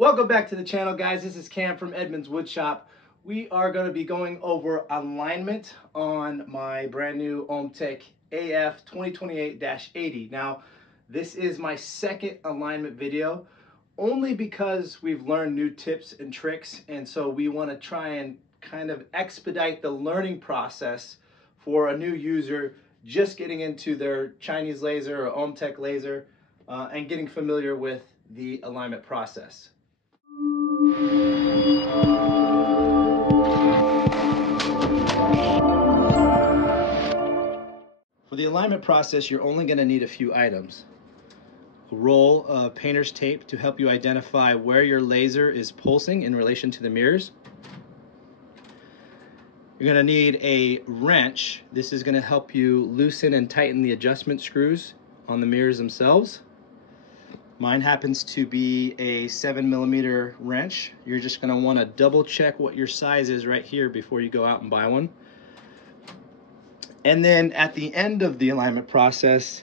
Welcome back to the channel, guys. This is Cam from Edmunds Woodshop. We are going to be going over alignment on my brand new OMTech AF2028-80. Now, this is my second alignment video, only because we've learned new tips and tricks, and so we want to try and kind of expedite the learning process for a new user just getting into their Chinese laser or OMTech laser and getting familiar with the alignment process. For the alignment process, you're only going to need a few items. A roll of painter's tape to help you identify where your laser is pulsing in relation to the mirrors. You're going to need a wrench. This is going to help you loosen and tighten the adjustment screws on the mirrors themselves. Mine happens to be a 7mm wrench. You're just going to want to double check what your size is right here before you go out and buy one. And then at the end of the alignment process,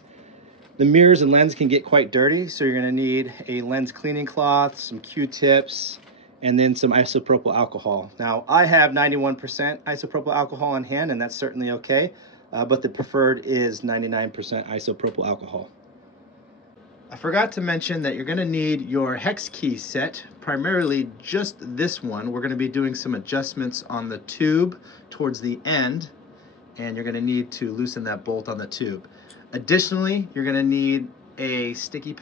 the mirrors and lens can get quite dirty, so you're going to need a lens cleaning cloth, some Q-tips, and then some isopropyl alcohol. Now, I have 91% isopropyl alcohol on hand, and that's certainly okay, but the preferred is 99% isopropyl alcohol. I forgot to mention that you're going to need your hex key set, primarily just this one. We're going to be doing some adjustments on the tube towards the end, and you're going to need to loosen that bolt on the tube. Additionally, you're going to need a sticky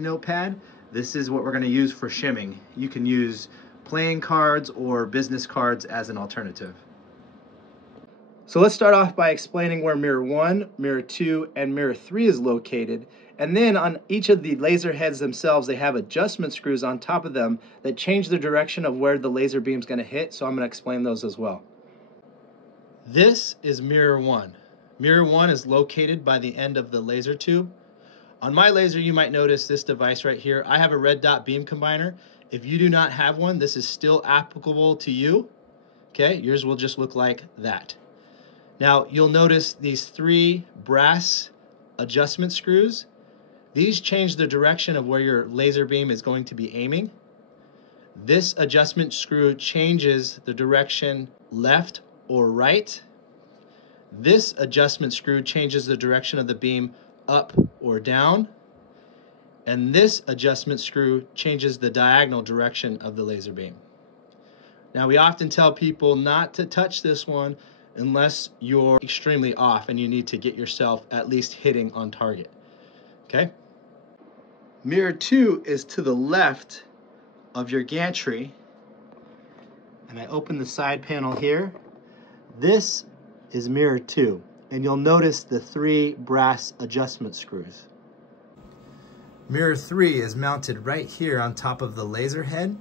note pad. This is what we're going to use for shimming. You can use playing cards or business cards as an alternative. So let's start off by explaining where mirror 1, mirror 2, and mirror 3 is located. And then on each of the laser heads themselves, they have adjustment screws on top of them that change the direction of where the laser beam is going to hit. So I'm going to explain those as well. This is mirror 1. Mirror 1 is located by the end of the laser tube. On my laser, you might notice this device right here. I have a red dot beam combiner. If you do not have one, this is still applicable to you. Okay, yours will just look like that. Now, you'll notice these 3 brass adjustment screws. These change the direction of where your laser beam is going to be aiming. This adjustment screw changes the direction left or right. This adjustment screw changes the direction of the beam up or down. And this adjustment screw changes the diagonal direction of the laser beam. Now, we often tell people not to touch this one unless you're extremely off and you need to get yourself at least hitting on target. Okay? Mirror 2 is to the left of your gantry. And I open the side panel here. This is mirror 2. And you'll notice the 3 brass adjustment screws. Mirror 3 is mounted right here on top of the laser head.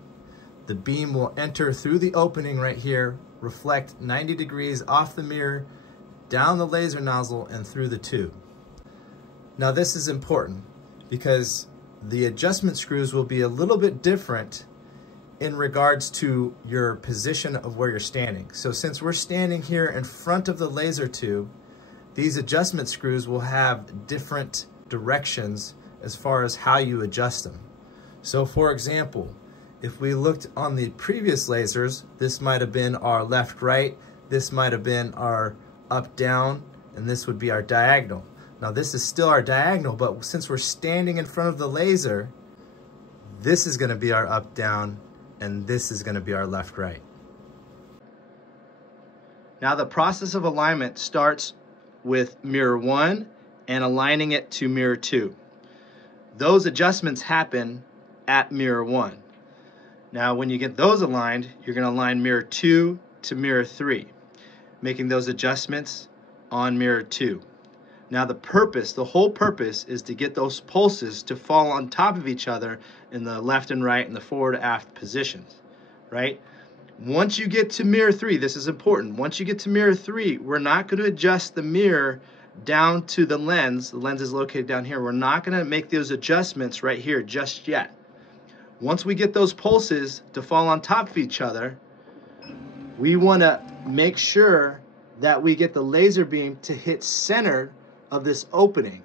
The beam will enter through the opening right here, reflect 90 degrees off the mirror, down the laser nozzle, and through the tube. Now this is important because the adjustment screws will be a little bit different in regards to your position of where you're standing. So since we're standing here in front of the laser tube, these adjustment screws will have different directions as far as how you adjust them. So for example, if we looked on the previous lasers, this might have been our left-right, this might have been our up-down, and this would be our diagonal. Now this is still our diagonal, but since we're standing in front of the laser, this is going to be our up-down, and this is going to be our left-right. Now the process of alignment starts with mirror 1 and aligning it to mirror 2. Those adjustments happen at mirror 1. Now when you get those aligned, you're going to align mirror 2 to mirror 3, making those adjustments on mirror 2. Now the whole purpose is to get those pulses to fall on top of each other in the left and right and the forward aft positions, right? Once you get to mirror 3, this is important. Once you get to mirror 3, we're not going to adjust the mirror down to the lens. The lens is located down here. We're not going to make those adjustments right here just yet. Once we get those pulses to fall on top of each other, we want to make sure that we get the laser beam to hit center of this opening.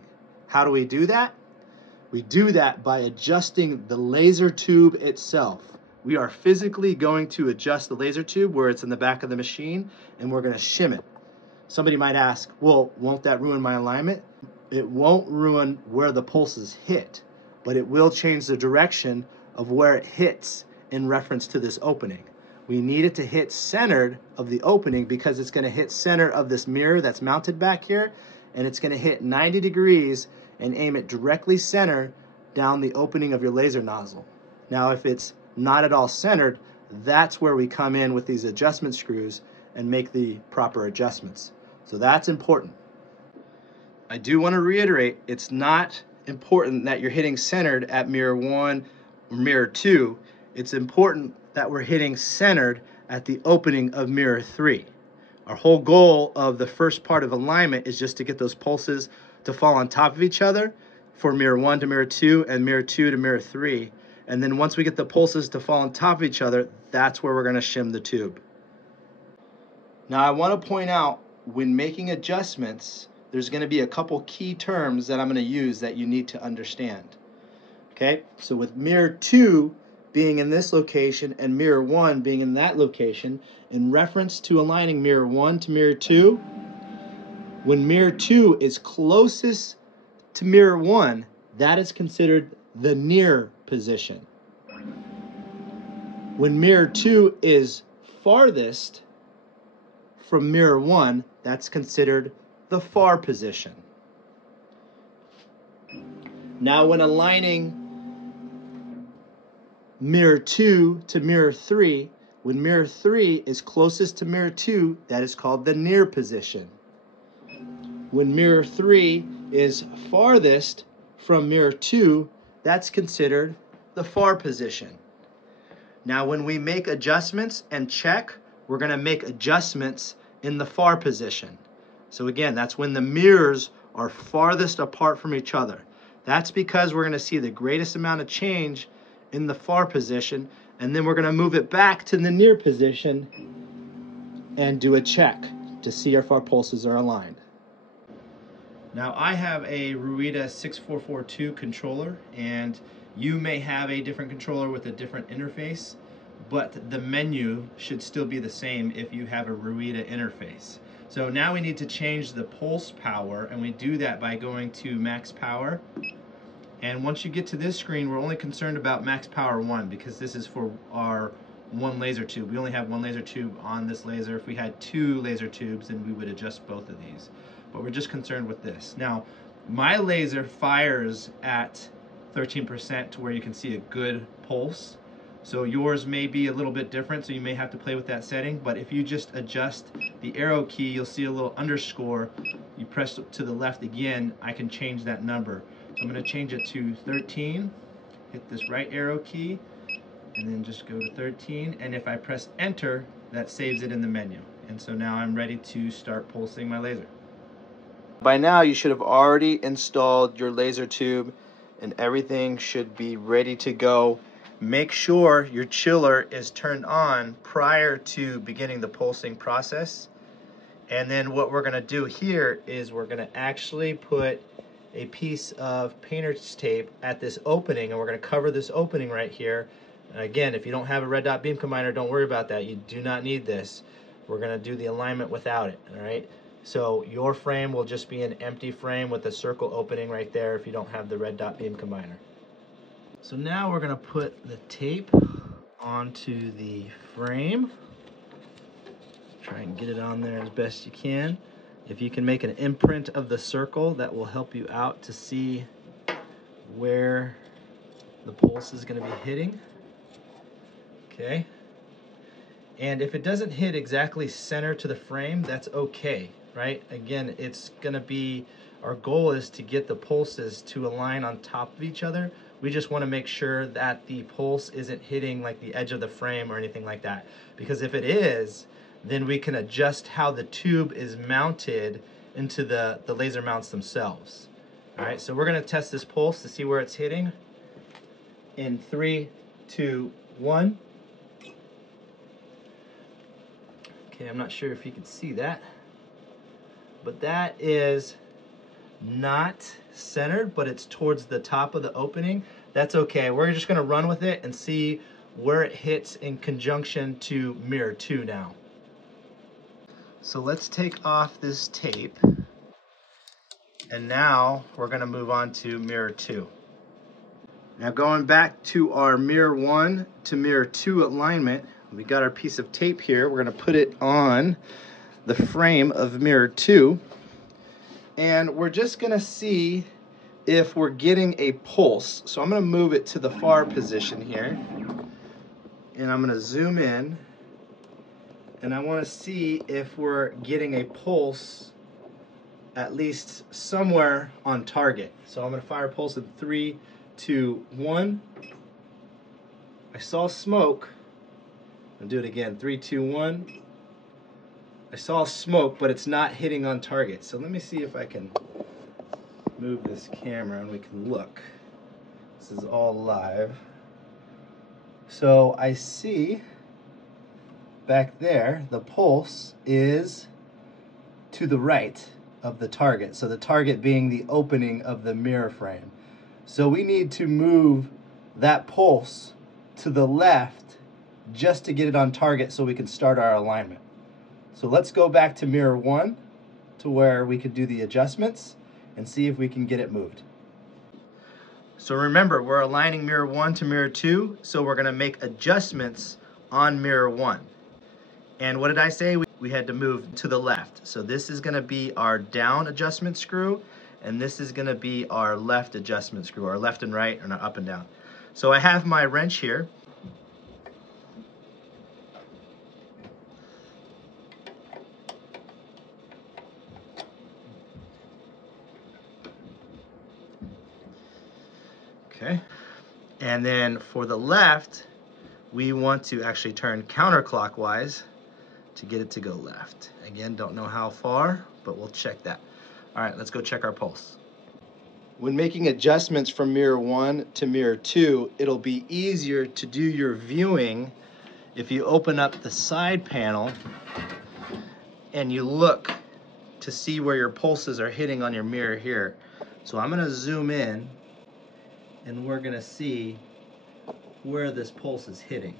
How do we do that? We do that by adjusting the laser tube itself. We are physically going to adjust the laser tube where it's in the back of the machine, and we're going to shim it. Somebody might ask, well, won't that ruin my alignment? It won't ruin where the pulses hit, but it will change the direction of where it hits in reference to this opening. We need it to hit centered of the opening because it's going to hit center of this mirror that's mounted back here, and it's going to hit 90 degrees and aim it directly center down the opening of your laser nozzle. Now, if it's not at all centered, that's where we come in with these adjustment screws and make the proper adjustments. So that's important. I do want to reiterate, it's not important that you're hitting centered at mirror 1 or mirror 2. It's important that we're hitting centered at the opening of mirror 3. Our whole goal of the first part of alignment is just to get those pulses to fall on top of each other for mirror 1 to mirror 2 and mirror 2 to mirror 3. And then once we get the pulses to fall on top of each other, that's where we're going to shim the tube. Now I want to point out, when making adjustments, there's going to be a couple key terms that I'm going to use that you need to understand. Okay, so with mirror 2 being in this location and mirror 1 being in that location, in reference to aligning mirror 1 to mirror 2, when mirror 2 is closest to mirror 1, that is considered the near position. When mirror 2 is farthest from mirror 1, that's considered the far position. Now when aligning mirror 2 to mirror 3, when mirror 3 is closest to mirror 2, that is called the near position. When mirror 3 is farthest from mirror 2, that's considered the far position. Now when we make adjustments and check, we're going to make adjustments in the far position. So again, that's when the mirrors are farthest apart from each other. That's because we're going to see the greatest amount of change in the far position, and then we're going to move it back to the near position and do a check to see if our pulses are aligned. Now I have a Ruida 6442 controller, and you may have a different controller with a different interface, but the menu should still be the same if you have a Ruida interface. So now we need to change the pulse power, and we do that by going to max power. And once you get to this screen, we're only concerned about max power 1 because this is for our one laser tube. We only have one laser tube on this laser. If we had 2 laser tubes, then we would adjust both of these. But we're just concerned with this. Now, my laser fires at 13% to where you can see a good pulse. So yours may be a little bit different, so you may have to play with that setting. But if you just adjust the arrow key, you'll see a little underscore. You press to the left again, I can change that number. So I'm going to change it to 13, hit this right arrow key, and then just go to 13. And if I press enter, that saves it in the menu. And so now I'm ready to start pulsing my laser. By now you should have already installed your laser tube and everything should be ready to go. Make sure your chiller is turned on prior to beginning the pulsing process. And then what we're going to do here is we're going to actually put a piece of painter's tape at this opening, and we're going to cover this opening right here. And again, if you don't have a red dot beam combiner, don't worry about that. You do not need this. We're going to do the alignment without it, all right? So your frame will just be an empty frame with a circle opening right there if you don't have the red dot beam combiner. So now we're going to put the tape onto the frame. Try and get it on there as best you can. If you can make an imprint of the circle, that will help you out to see where the pulse is going to be hitting. Okay. And if it doesn't hit exactly center to the frame, that's okay, right? Again, it's going to be, our goal is to get the pulses to align on top of each other. We just want to make sure that the pulse isn't hitting like the edge of the frame or anything like that. Because if it is, then we can adjust how the tube is mounted into the laser mounts themselves. All right, so we're going to test this pulse to see where it's hitting. In 3, 2, 1. Okay, I'm not sure if you can see that, but that is not centered, but it's towards the top of the opening. That's okay. We're just gonna run with it and see where it hits in conjunction to mirror 2 now. So let's take off this tape, and now we're gonna move on to mirror 2. Now going back to our mirror 1 to mirror 2 alignment, we got our piece of tape here. We're gonna put it on the frame of mirror 2, and we're just gonna see if we're getting a pulse. So I'm gonna move it to the far position here, and I'm gonna zoom in, and I wanna see if we're getting a pulse at least somewhere on target. So I'm gonna fire a pulse in 3, 2, 1. I saw smoke. I'll do it again. 3, 2, 1. I saw smoke, but it's not hitting on target. So let me see if I can move this camera and we can look. This is all live. So I see back there the pulse is to the right of the target. So the target being the opening of the mirror frame. So we need to move that pulse to the left just to get it on target so we can start our alignment. So let's go back to mirror 1 to where we could do the adjustments and see if we can get it moved. So remember, we're aligning mirror 1 to mirror 2, so we're gonna make adjustments on mirror 1. And what did I say? We had to move to the left. So this is gonna be our down adjustment screw, and this is gonna be our left adjustment screw, our left and right, and our up and down. So I have my wrench here. Okay, and then for the left, we want to actually turn counterclockwise to get it to go left. Again, don't know how far, but we'll check that. All right, let's go check our pulse. When making adjustments from mirror 1 to mirror 2, it'll be easier to do your viewing if you open up the side panel and you look to see where your pulses are hitting on your mirror here. So I'm gonna zoom in, and we're gonna see where this pulse is hitting.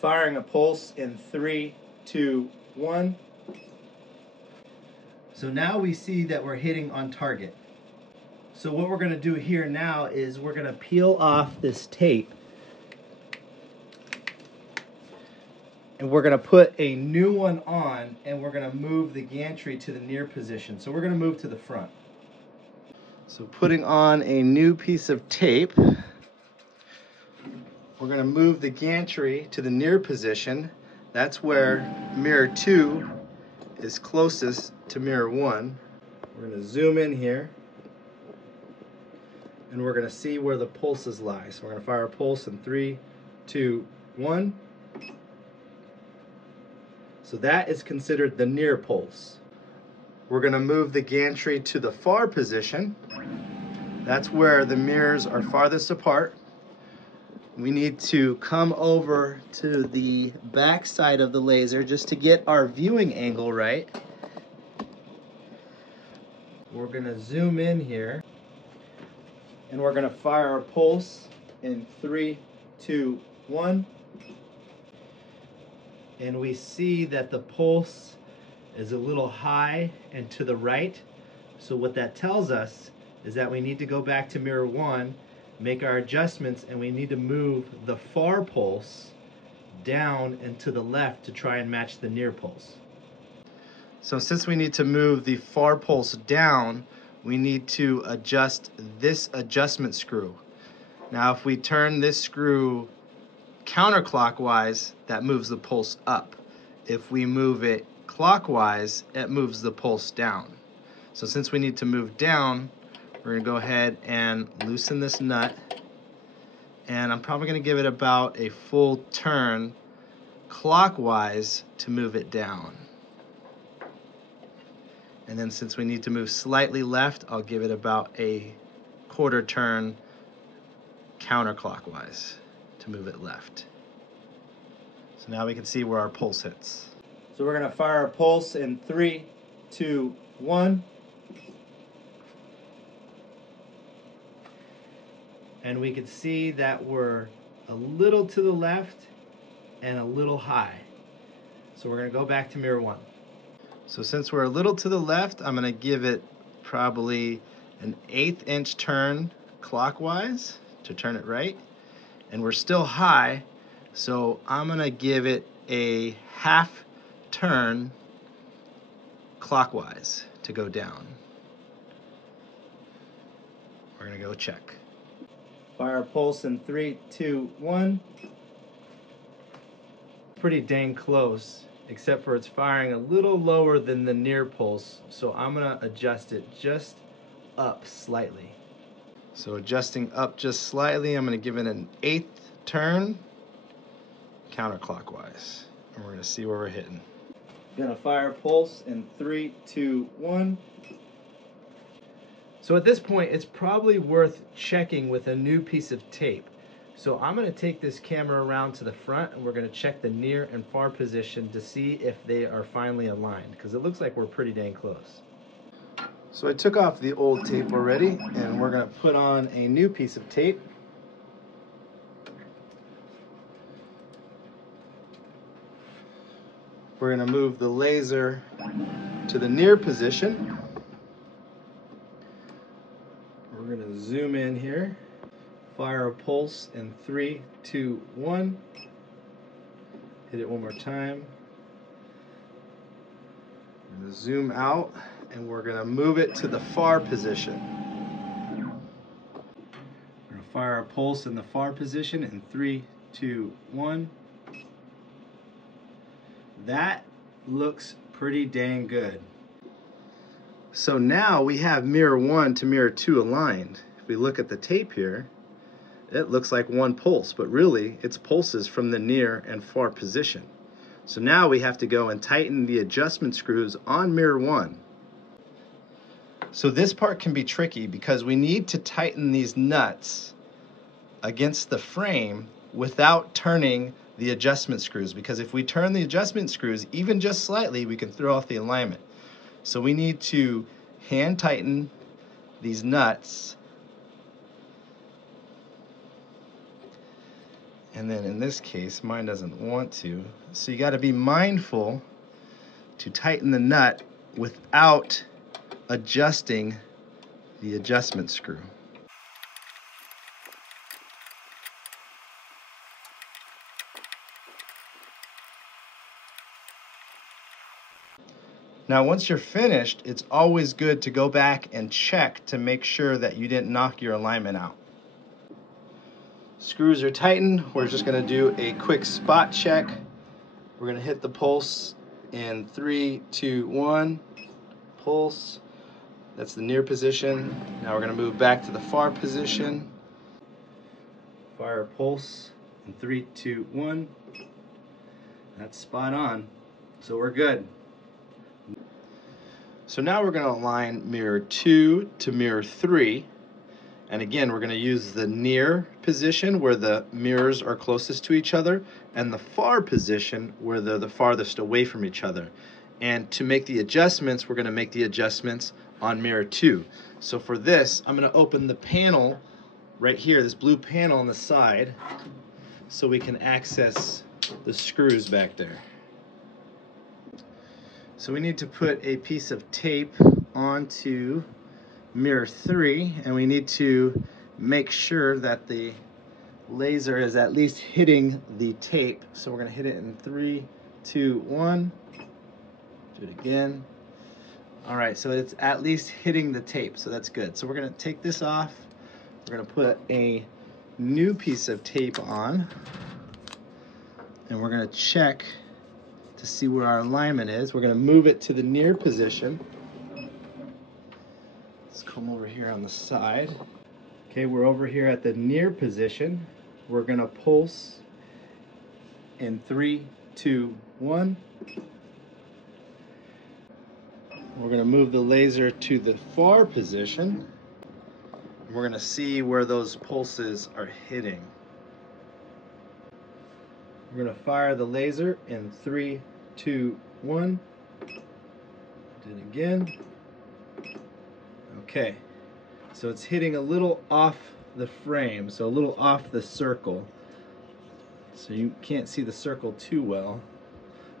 Firing a pulse in 3, 2, 1. So now we see that we're hitting on target. So what we're gonna do here now is we're gonna peel off this tape, and we're gonna put a new one on, and we're gonna move the gantry to the near position. So we're gonna move to the front. So putting on a new piece of tape, we're gonna move the gantry to the near position. That's where mirror 2 is closest to mirror 1. We're gonna zoom in here, and we're gonna see where the pulses lie. So we're gonna fire a pulse in 3, 2, 1. So that is considered the near pulse. We're gonna move the gantry to the far position. That's where the mirrors are farthest apart. We need to come over to the back side of the laser just to get our viewing angle right. We're gonna zoom in here, and we're gonna fire our pulse in 3, 2, 1. And we see that the pulse is a little high and to the right. So what that tells us is that we need to go back to mirror 1, make our adjustments, and we need to move the far pulse down and to the left to try and match the near pulse. So since we need to move the far pulse down, we need to adjust this adjustment screw. Now if we turn this screw counterclockwise, that moves the pulse up. If we move it clockwise, it moves the pulse down. So since we need to move down, we're gonna go ahead and loosen this nut, and I'm probably gonna give it about a full turn clockwise to move it down. And then since we need to move slightly left, I'll give it about a quarter turn counterclockwise to move it left. So now we can see where our pulse hits. So we're gonna fire our pulse in 3, 2, 1. and we can see that we're a little to the left and a little high. So we're going to go back to mirror 1. So since we're a little to the left, I'm going to give it probably an 1/8 inch turn clockwise to turn it right. And we're still high, so I'm going to give it a 1/2 turn clockwise to go down. We're going to go check. Fire pulse in 3, 2, 1. Pretty dang close, except for it's firing a little lower than the near pulse, so I'm going to adjust it just up slightly. So adjusting up just slightly, I'm going to give it an 1/8 turn counterclockwise, and we're going to see where we're hitting. I'm going to fire pulse in 3, 2, 1. So at this point, it's probably worth checking with a new piece of tape. So I'm going to take this camera around to the front, and we're going to check the near and far position to see if they are finally aligned, because it looks like we're pretty dang close. So I took off the old tape already, and we're going to put on a new piece of tape. We're going to move the laser to the near position. We're going to zoom in here. Fire a pulse in 3, 2, 1. Hit it one more time. We're going to zoom out, and we're going to move it to the far position. We're going to fire a pulse in the far position in 3, 2, 1. That looks pretty dang good. So now we have mirror 1 to mirror 2 aligned. If we look at the tape here, it looks like one pulse, but really it's pulses from the near and far position. So now we have to go and tighten the adjustment screws on mirror 1. So this part can be tricky because we need to tighten these nuts against the frame without turning the adjustment screws, because if we turn the adjustment screws even just slightly, we can throw off the alignment. So we need to hand tighten these nuts, and then in this case mine doesn't want to, so you got to be mindful to tighten the nut without adjusting the adjustment screw. Now once you're finished, it's always good to go back and check to make sure that you didn't knock your alignment out. Screws are tightened. We're just going to do a quick spot check. We're going to hit the pulse in 3, 2, 1. Pulse. That's the near position. Now we're going to move back to the far position. Fire a pulse in 3, 2, 1. That's spot on. So we're good. So now we're going to align mirror 2 to mirror 3. And again, we're going to use the near position where the mirrors are closest to each other, and the far position where they're the farthest away from each other. And to make the adjustments, we're going to make the adjustments on mirror 2. So for this, I'm going to open the panel right here, this blue panel on the side, so we can access the screws back there. So we need to put a piece of tape onto mirror 3, and we need to make sure that the laser is at least hitting the tape. So we're going to hit it in 3, 2, 1. Do it again. Alright, so it's at least hitting the tape, so that's good. So we're going to take this off. We're going to put a new piece of tape on, and we're going to check to see where our alignment is. We're going to move it to the near position. Let's come over here on the side. Okay, we're over here at the near position. We're going to pulse in 3, 2, 1. We're going to move the laser to the far position. We're going to see where those pulses are hitting. We're going to fire the laser in 3, 2, 1. Do it again. Okay, so it's hitting a little off the frame, so a little off the circle. So you can't see the circle too well.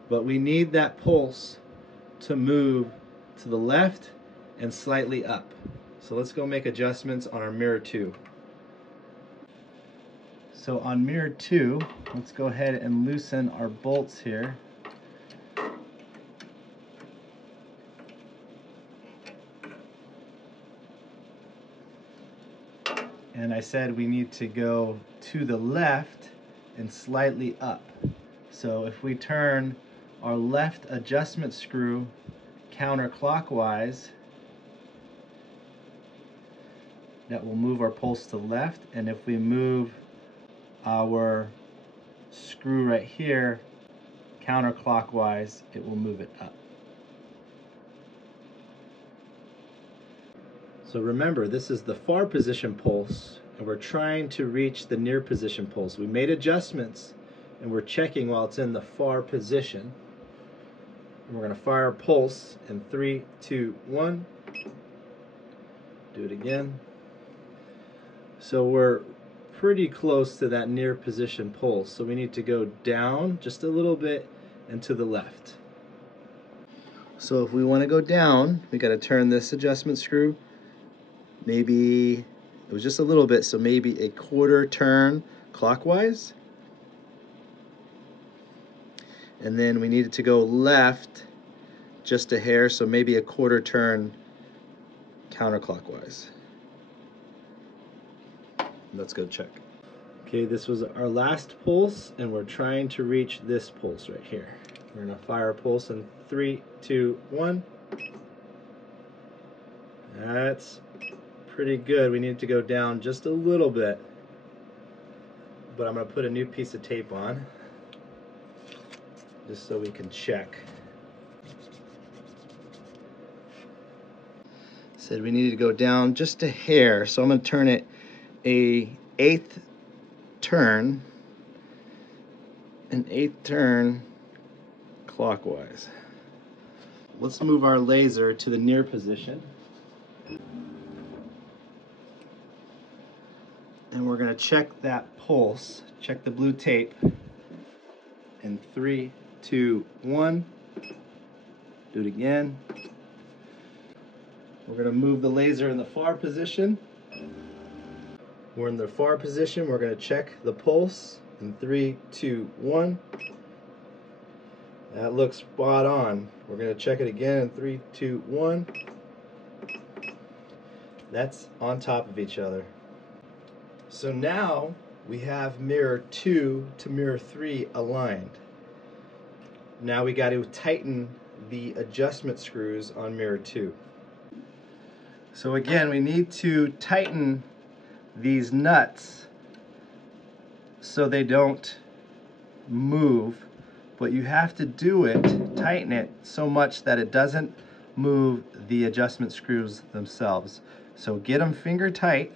But we need that pulse to move to the left and slightly up. So let's go make adjustments on our mirror 2. So on mirror 2, let's go ahead and loosen our bolts here. And I said we need to go to the left and slightly up. So if we turn our left adjustment screw counterclockwise, that will move our pulse to the left, and if we move our screw right here counterclockwise, it will move it up. So remember, this is the far position pulse, and we're trying to reach the near position pulse. We made adjustments, and we're checking while it's in the far position. And we're going to fire a pulse in 3, 2, 1. Do it again. So we're pretty close to that near position pulse, so we need to go down just a little bit and to the left. So if we want to go down, we got to turn this adjustment screw. Maybe it was just a little bit, so maybe a quarter turn clockwise. And then we needed to go left just a hair, so maybe a quarter turn counterclockwise. Let's go check. Okay, this was our last pulse, and we're trying to reach this pulse right here. We're gonna fire a pulse in 3, 2, 1. That's pretty good. We need to go down just a little bit, but I'm going to put a new piece of tape on just so we can check. Said we needed to go down just a hair, so I'm going to turn it an eighth turn clockwise. Let's move our laser to the near position. And we're going to check that pulse, check the blue tape in 3, 2, 1. Do it again. We're going to move the laser in the far position. We're in the far position. We're going to check the pulse in 3, 2, 1. That looks spot on. We're going to check it again in 3, 2, 1. That's on top of each other. So now we have mirror 2 to mirror 3 aligned. Now we got to tighten the adjustment screws on mirror 2. So again, we need to tighten these nuts so they don't move, but you have to do it, tighten it so much that it doesn't move the adjustment screws themselves. So get them finger tight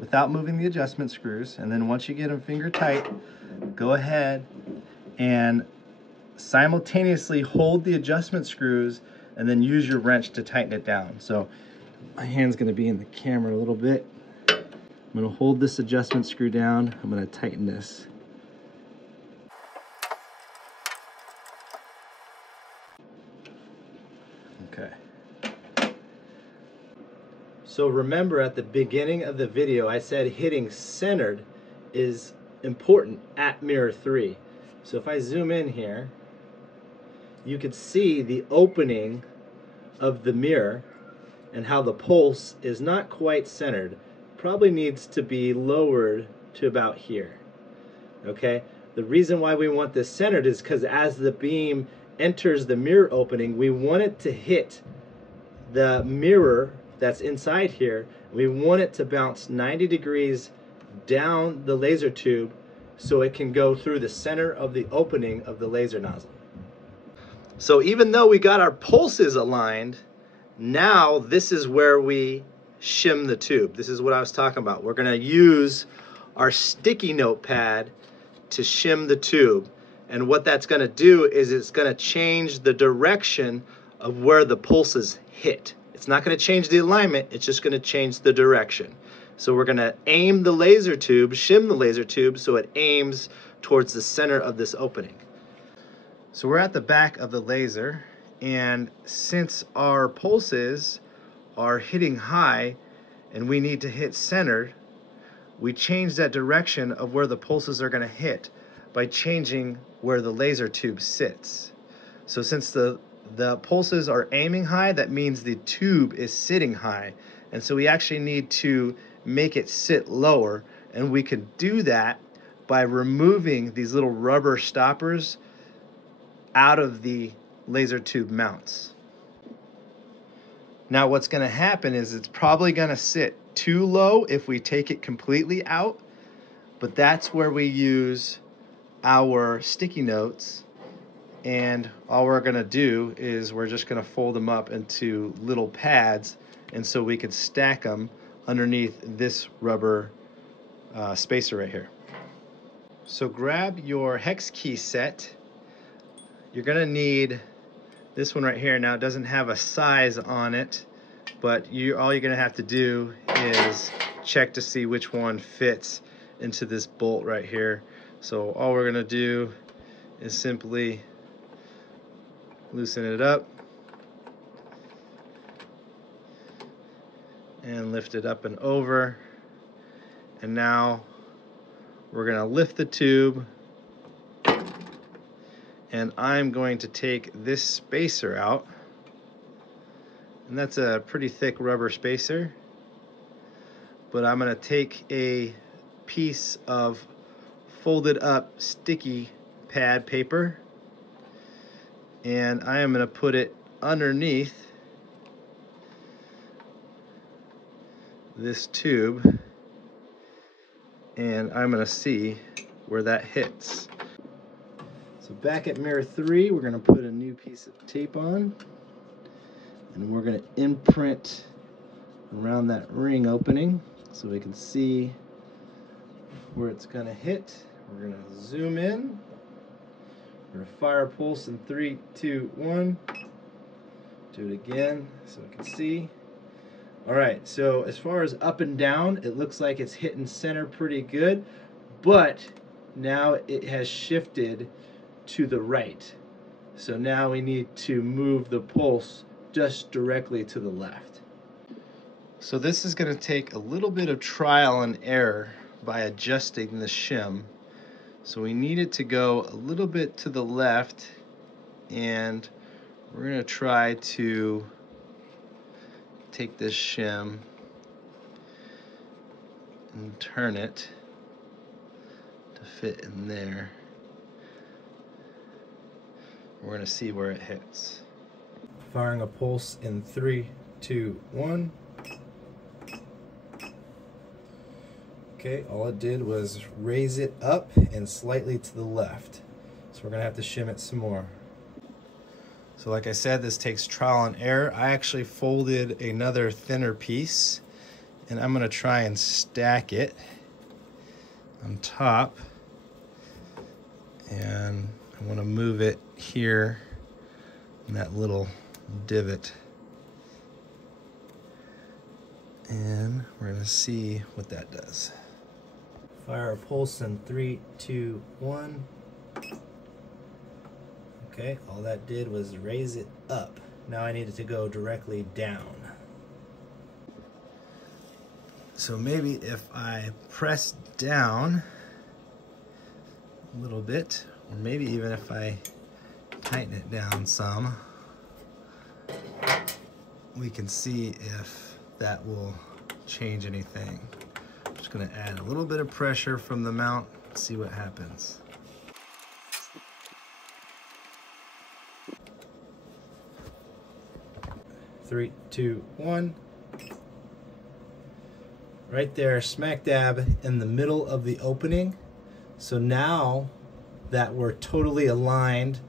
without moving the adjustment screws, and then once you get them finger tight, go ahead and simultaneously hold the adjustment screws and then use your wrench to tighten it down. So my hand's going to be in the camera a little bit. I'm going to hold this adjustment screw down. I'm going to tighten this. Okay. So remember, at the beginning of the video I said hitting centered is important at mirror 3. So if I zoom in here, you can see the opening of the mirror and how the pulse is not quite centered. Probably needs to be lowered to about here. Okay? The reason why we want this centered is because as the beam enters the mirror opening, we want it to hit the mirror that's inside here. We want it to bounce 90 degrees down the laser tube so it can go through the center of the opening of the laser nozzle. So even though we got our pulses aligned, now this is where we shim the tube. This is what I was talking about. We're going to use our sticky note pad to shim the tube, and what that's going to do is it's going to change the direction of where the pulses hit. It's not going to change the alignment, it's just going to change the direction. So we're gonna aim the laser tube, shim the laser tube so it aims towards the center of this opening. So we're at the back of the laser, and since our pulses are hitting high and we need to hit center, we change that direction of where the pulses are gonna hit by changing where the laser tube sits. So since the pulses are aiming high, that means the tube is sitting high. And so we actually need to make it sit lower, and we can do that by removing these little rubber stoppers out of the laser tube mounts. Now what's going to happen is it's probably going to sit too low if we take it completely out, but that's where we use our sticky notes, and all we're going to do is we're just going to fold them up into little pads, and so we could stack them underneath this rubber spacer right here. So grab your hex key set. You're going to need this one right here. Now it doesn't have a size on it, but all you're going to have to do is check to see which one fits into this bolt right here. So all we're going to do is simply loosen it up and lift it up and over. And now we're going to lift the tube, and I'm going to take this spacer out, and that's a pretty thick rubber spacer, but I'm going to take a piece of folded up sticky pad paper, and I am going to put it underneath this tube, and I'm going to see where that hits. So back at mirror 3, we're going to put a new piece of tape on, and we're going to imprint around that ring opening so we can see where it's going to hit. We're going to zoom in. We're going to fire a pulse in 3, 2, 1. Do it again so we can see. Alright, so as far as up and down, it looks like it's hitting center pretty good, but now it has shifted to the right. So now we need to move the pulse just directly to the left. So this is going to take a little bit of trial and error by adjusting the shim. So we need it to go a little bit to the left, and we're going to try to take this shim and turn it to fit in there. We're going to see where it hits. Firing a pulse in 3, 2, 1. Okay, all it did was raise it up and slightly to the left. So we're going to have to shim it some more. So like I said, this takes trial and error. I actually folded another thinner piece, and I'm going to try and stack it on top. And I want to move it here in that little divot. And we're going to see what that does. Fire a pulse in 3, 2, 1. Okay, all that did was raise it up. Now I need it to go directly down. So maybe if I press down a little bit, or maybe even if I tighten it down some, we can see if that will change anything. I'm just going to add a little bit of pressure from the mount, see what happens. Three, 2, 1. Right there, smack dab in the middle of the opening. So now that we're totally aligned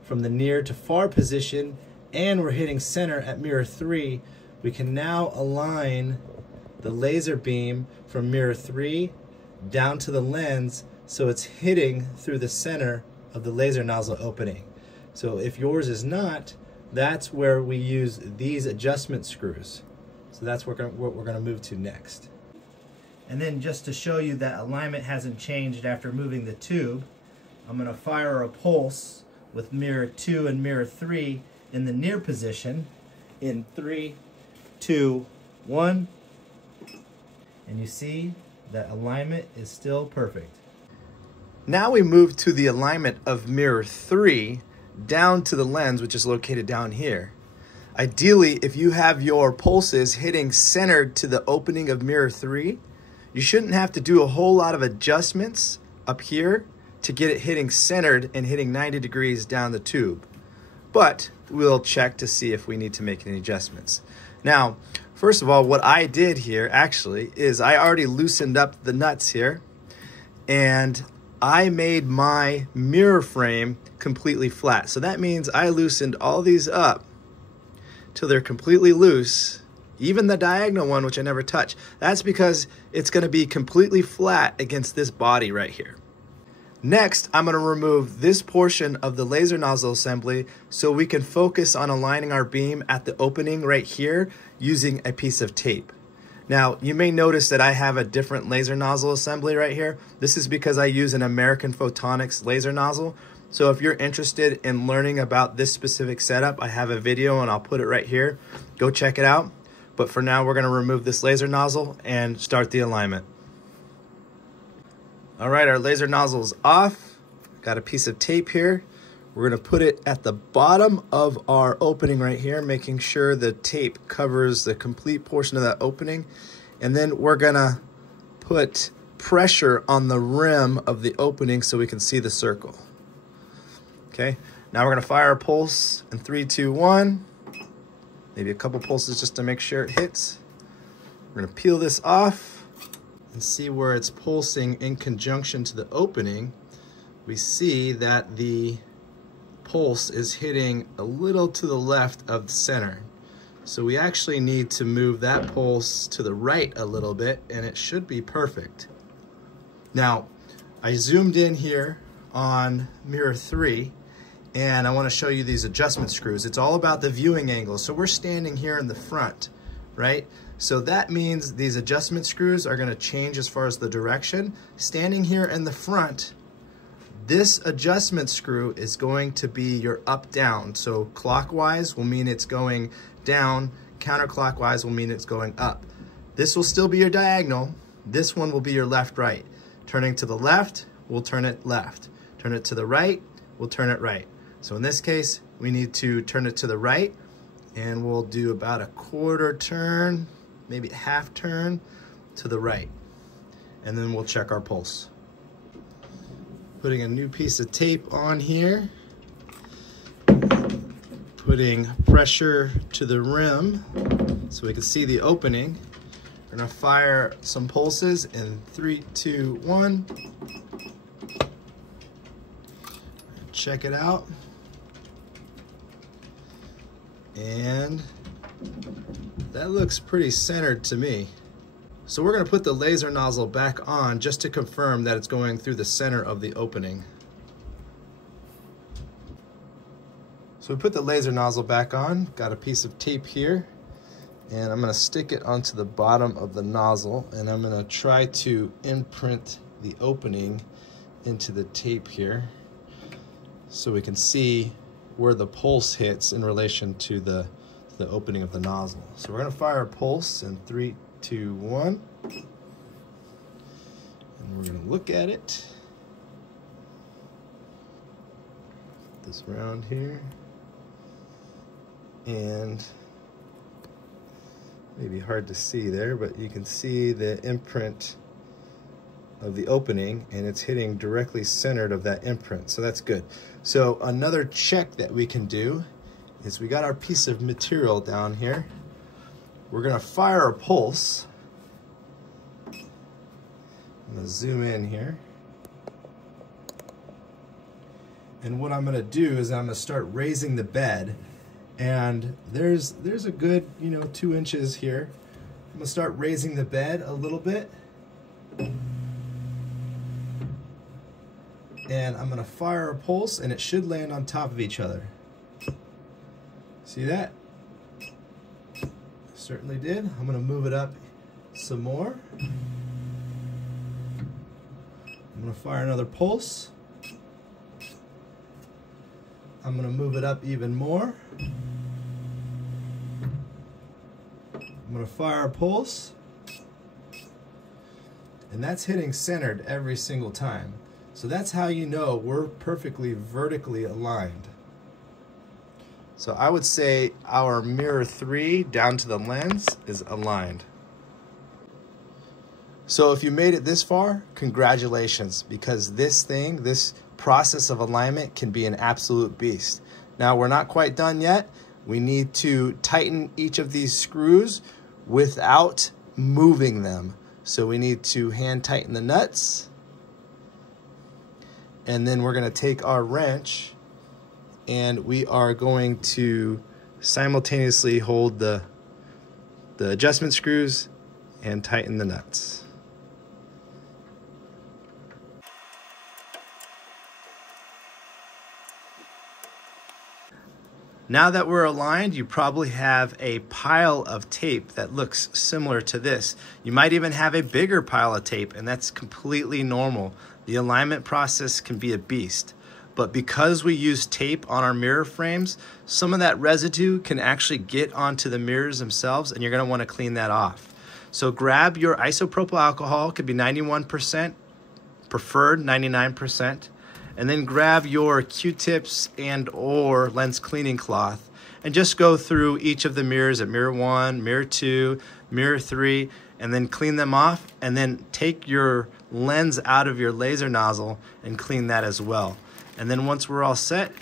from the near to far position, and we're hitting center at mirror 3, we can now align the laser beam from mirror 3 down to the lens so it's hitting through the center of the laser nozzle opening. So if yours is not, that's where we use these adjustment screws. So that's what we're going to move to next. And then just to show you that alignment hasn't changed after moving the tube, I'm going to fire a pulse with mirror 2 and mirror 3 in the near position in 3, 2, 1. And you see that alignment is still perfect. Now we move to the alignment of mirror 3 down to the lens, which is located down here. Ideally, if you have your pulses hitting centered to the opening of mirror 3, you shouldn't have to do a whole lot of adjustments up here to get it hitting centered and hitting 90 degrees down the tube. But we'll check to see if we need to make any adjustments. Now, first of all, what I did here actually is I already loosened up the nuts here, and I made my mirror frame completely flat. So that means I loosened all these up till they're completely loose, even the diagonal one, which I never touch. That's because it's going to be completely flat against this body right here. Next, I'm going to remove this portion of the laser nozzle assembly so we can focus on aligning our beam at the opening right here using a piece of tape. Now, you may notice that I have a different laser nozzle assembly right here. This is because I use an American Photonics laser nozzle. So if you're interested in learning about this specific setup, I have a video and I'll put it right here. Go check it out. But for now, we're going to remove this laser nozzle and start the alignment. All right, our laser nozzle is off. Got a piece of tape here. We're going to put it at the bottom of our opening right here, making sure the tape covers the complete portion of that opening. And then we're going to put pressure on the rim of the opening so we can see the circle. Okay, now we're going to fire a pulse in 3, 2, 1. Maybe a couple pulses just to make sure it hits. We're going to peel this off and see where it's pulsing in conjunction to the opening. We see that the pulse is hitting a little to the left of the center. So we actually need to move that pulse to the right a little bit, and it should be perfect. Now, I zoomed in here on mirror 3, and I want to show you these adjustment screws. It's all about the viewing angle. So we're standing here in the front, right? So that means these adjustment screws are going to change as far as the direction. Standing here in the front, this adjustment screw is going to be your up-down. So clockwise will mean it's going down, counterclockwise will mean it's going up. This will still be your diagonal. This one will be your left-right. Turning to the left, we'll turn it left. Turn it to the right, we'll turn it right. So in this case, we need to turn it to the right, and we'll do about a quarter turn, maybe a half turn to the right. And then we'll check our pulse. Putting a new piece of tape on here, putting pressure to the rim so we can see the opening. We're gonna fire some pulses in 3, 2, 1. Check it out. And that looks pretty centered to me. So we're going to put the laser nozzle back on just to confirm that it's going through the center of the opening. So we put the laser nozzle back on, got a piece of tape here, and I'm going to stick it onto the bottom of the nozzle, and I'm going to try to imprint the opening into the tape here so we can see where the pulse hits in relation to the opening of the nozzle. So we're going to fire a pulse in 3, 2, 1. And we're going to look at it. Put this around here. And maybe hard to see there, but you can see the imprint of the opening, and it's hitting directly centered of that imprint, so that's good. So another check that we can do is we got our piece of material down here. We're gonna fire a pulse. I'm gonna zoom in here. And what I'm gonna do is I'm gonna start raising the bed, and there's a good, 2 inches here. I'm gonna start raising the bed a little bit. And I'm gonna fire a pulse, and it should land on top of each other. See that? Certainly did. I'm gonna move it up some more. I'm going to fire another pulse. I'm going to move it up even more. I'm going to fire a pulse. And that's hitting centered every single time. So that's how you know we're perfectly vertically aligned. So I would say our mirror 3 down to the lens is aligned. So if you made it this far, congratulations, because this process of alignment can be an absolute beast. Now we're not quite done yet. We need to tighten each of these screws without moving them. So we need to hand tighten the nuts, and then we're going to take our wrench and we are going to simultaneously hold the adjustment screws and tighten the nuts. Now that we're aligned, you probably have a pile of tape that looks similar to this. You might even have a bigger pile of tape, and that's completely normal. The alignment process can be a beast. But because we use tape on our mirror frames, some of that residue can actually get onto the mirrors themselves, and you're gonna wanna clean that off. So grab your isopropyl alcohol, it could be 91%, preferred 99%. And then grab your Q-tips and or lens cleaning cloth and just go through each of the mirrors at mirror 1, mirror 2, mirror 3, and then clean them off, and then take your lens out of your laser nozzle and clean that as well. And then once we're all set,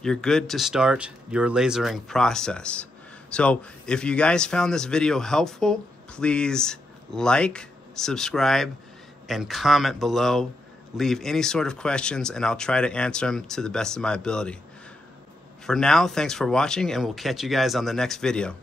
you're good to start your lasering process. So if you guys found this video helpful, please like, subscribe, and comment below. Leave any sort of questions and I'll try to answer them to the best of my ability. For now, thanks for watching, and we'll catch you guys on the next video.